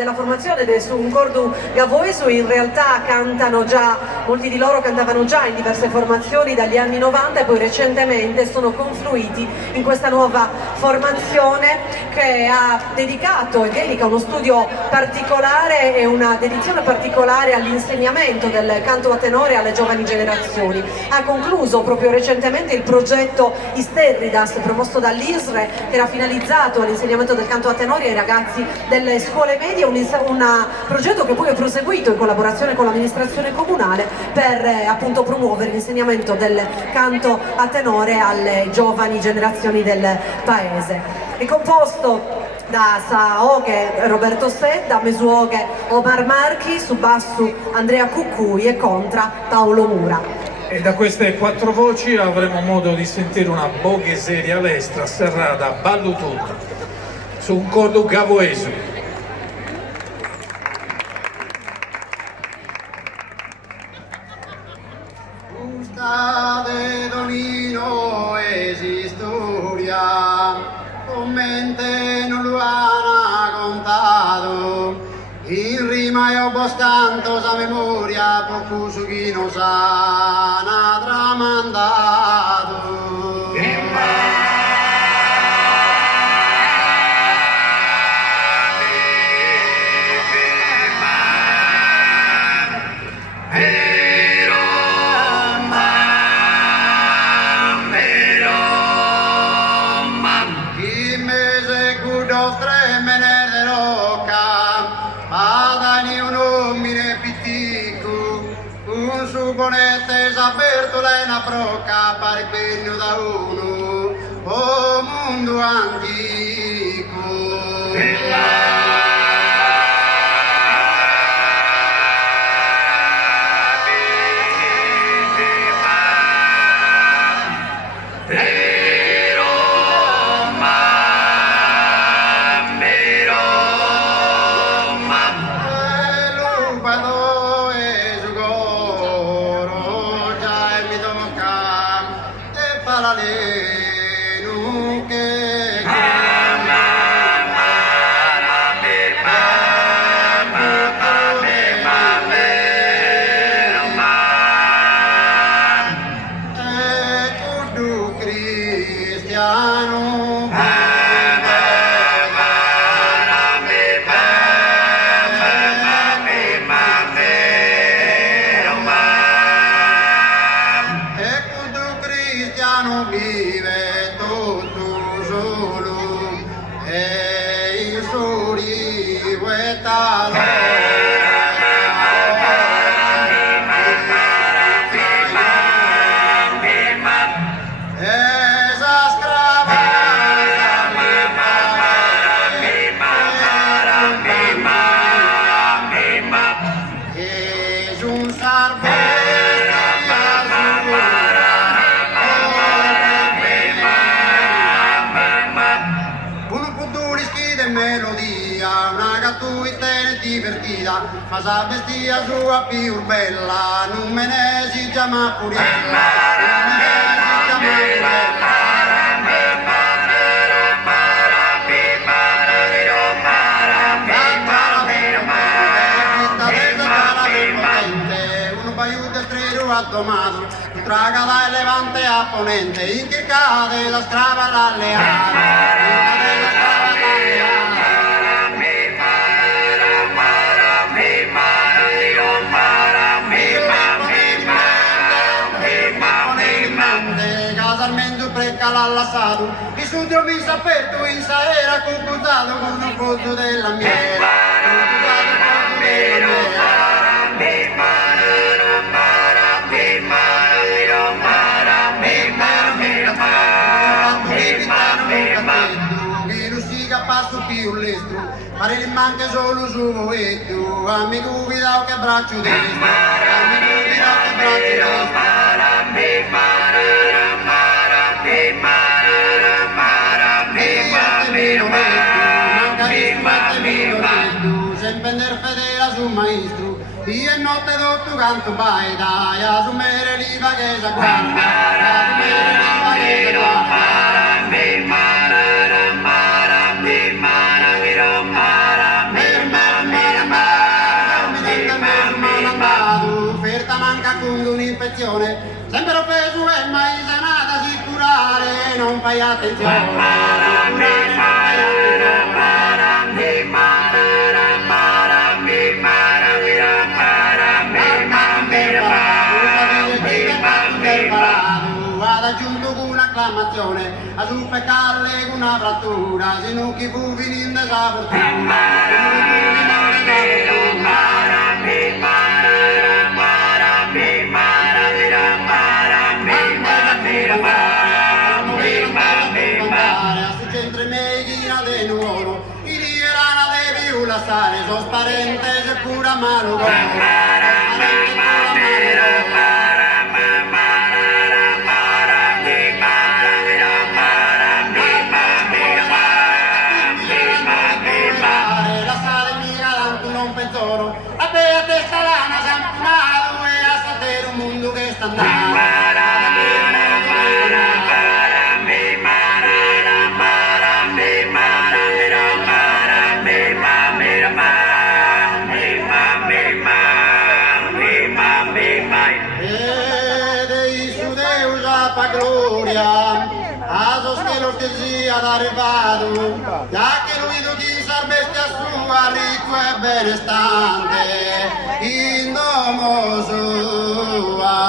Della formazione del Concordu Gavoesu in realtà cantano già, molti di loro cantavano già in diverse formazioni dagli anni 90 e poi recentemente sono confluiti in questa nuova formazione che ha dedicato e dedica uno studio particolare e una dedizione particolare all'insegnamento del canto a tenore alle giovani generazioni. Ha concluso proprio recentemente il progetto Isterridas promosso dall'ISRE che era finalizzato all'insegnamento del canto a tenore ai ragazzi delle scuole medie, un progetto che poi è proseguito in collaborazione con l'amministrazione comunale per appunto promuovere l'insegnamento del canto a tenore alle giovani generazioni del paese. È composto da Saoghe Roberto Se, da Mesuoghe Omar Marchi, su basso Andrea Cuccui e contra Paolo Mura. E da queste quattro voci avremo modo di sentire una bogheseria all'estra serrata ballo tutto su un Concordu Gavoesu. De Dolino es historia, commente non lo han contado, in rima io vos canto a memoria, poco su chi nos han tramandado. Bonete s'aperto lei una brocca pare pegno da uno o mondo antico. Vive tutto solo e il suo è tale. Ma sa bestia sua più bella, non me ne si chiama Puriella, non me ne si chiama Puriella. Uno paio del treno a domato, un traga dal levante a ponente, in che cade la scrava l'alleata. All'assato, il studio mi sa aperto in sa era computato con un fondo della miele. Chi non si capasso più l'estro, pare che manca solo su voetto, amico guidao che braccio destro, amico guidao che braccio destro. Sempre nel fedele su maestro, io e notte tutto canto baita, e a su mere liva che si guarda, a su mere liva che si guarda. mondo un'infezione, sempre offeso e mai sanata si curare, non fai attenzione. Ad aggiunto con un'acclamazione, a su peccarle con una frattura, se non chi fu finendo sa sos parentes e pura mano la sale mia tanto non pensoro a te a testa lana sempre e a sapere un mondo che sta andando gloria, a sostener che sia arrivato, già che lui tu chi bestia sua, ricco e benestante, in domo sua.